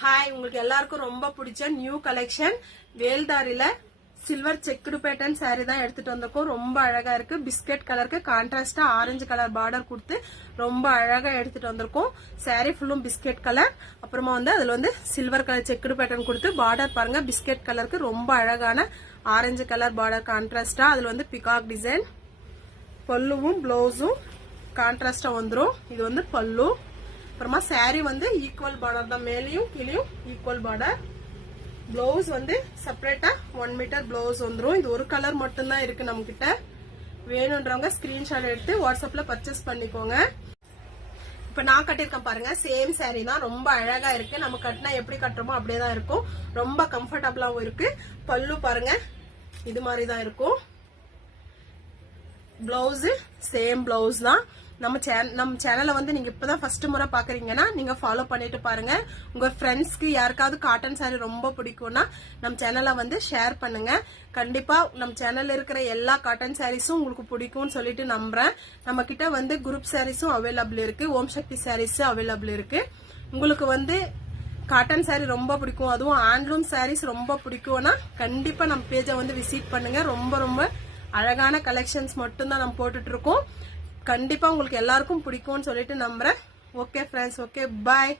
Hi, உங்களுக்கு எல்லாருக்கும் ரொம்ப பிடிச்ச நியூ கலெக்ஷன் வேல்தாரில சில்வர் செக்குடு பேட்டர்ன் சாரி தான் எடுத்துட்டு வந்திருக்கோம். ரொம்ப அழகா இருக்கு. பிஸ்கட் கலருக்கு கான்ட்ராஸ்டா ஆரஞ்சு கலர் பார்டர் கொடுத்து ரொம்ப அழகா எடுத்துட்டு வந்திருக்கோம். சாரி ஃபுல்லும் பிஸ்கட் கலர். அப்புறமா அதுல சில்வர் கலர் செக்குடு பேட்டர்ன் கொடுத்து பார்டர் பாருங்க. பிஸ்கட் கலருக்கு ரொம்ப அழகான ஆரஞ்சு கலர் பார்டர் கான்ட்ராஸ்டா. அதுல பிகாக் டிசைன். பல்லுவும் பிளவுஸும் கான்ட்ராஸ்டா வந்துரும். இது பல்லு. அப்புறமா சாரி ஈக்குவல் பார்டர் தான். மேலையும் கீழையும் ஈக்குவல் பார்டர். பிளவுஸ் செப்பரேட்டா 1 மீட்டர் பிளவுஸ் வந்துரும். இது ஒரு கலர் மட்டும் தான் இருக்கு நம்ம கிட்ட. வேணும்ன்றவங்க ஸ்கிரீன்ஷாட் எடுத்து வாட்ஸ்அப்ல பர்ச்சேஸ் பண்ணிக்கோங்க. இப்ப நான் கட்டிருக்கேன் பாருங்க. சேம் சாரி தான். ரொம்ப அழகா இருக்கு. நம்ம கட்டினா எப்படி கட்டுறோமோ அப்படியே தான் இருக்கும். ரொம்ப கம்ஃபர்டபுளாவும் இருக்கு. பல்லு பாருங்க, இது மாதிரி தான் இருக்கும். பிளவுஸ் சேம் பிளவுஸ் தான். நம்ம சேனலை நீங்க இப்பதான் ஃபர்ஸ்ட் முறை பாக்குறீங்கன்னா நீங்க ஃபாலோ பண்ணிட்டு பாருங்க. உங்க ஃப்ரெண்ட்ஸ்க்கு யாருக்காவது காட்டன் சாரி ரொம்ப பிடிக்கும்னா நம்ம சேனலை ஷேர் பண்ணுங்க. கண்டிப்பா நம்ம சேனல்ல இருக்கிற எல்லா காட்டன் சாரீஸும் உங்களுக்கு பிடிக்கும்னு சொல்லிட்டு நம்புறேன். நம்ம கிட்ட குரூப் சாரீஸும் அவைலபிள் இருக்கு. ஓம் சக்தி சாரீஸ் அவைலபிள் இருக்கு. உங்களுக்கு காட்டன் சாரி ரொம்ப பிடிக்கும், அதுவும் ஹேண்ட்லூம் சாரீஸ் ரொம்ப பிடிக்கும்னா கண்டிப்பா நம்ம பேஜை விசிட் பண்ணுங்க. ரொம்ப ரொம்ப அழகான கலெக்ஷன்ஸ் மட்டும் தான் நம்ம போட்டுட்டு இருக்கோம். கண்டிப்பா உங்களுக்கு எல்லாருக்கும் பிடிக்கும்னு சொல்லிட்டு நம்புறேன். ஓகே ஃப்ரெண்ட்ஸ், ஓகே, பாய்.